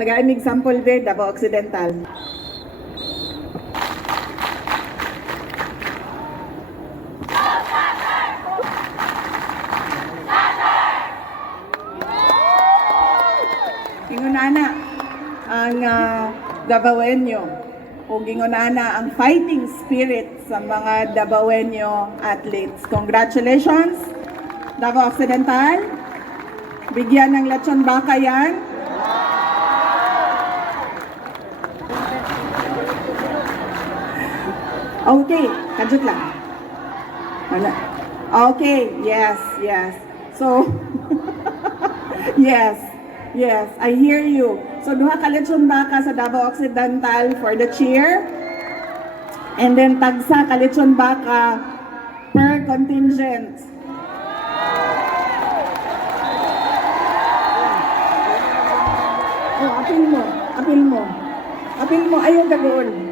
Taga-imig sample there, Davao Occidental. Ingunana ang Davaoenyo o gingunana ang fighting spirit sa mga Davaoenyo athletes. Congratulations, Davao Occidental. Bigyan ng lechon baka yan. Okay, kadjut lang. Wala. Okay, yes. So, yes, I hear you. So, duha ka lechon baka sa Davao Occidental for the cheer. And then, tagsa ka lechon baka per contingent. Oh, apil mo. Apil mo, ayaw gagoon.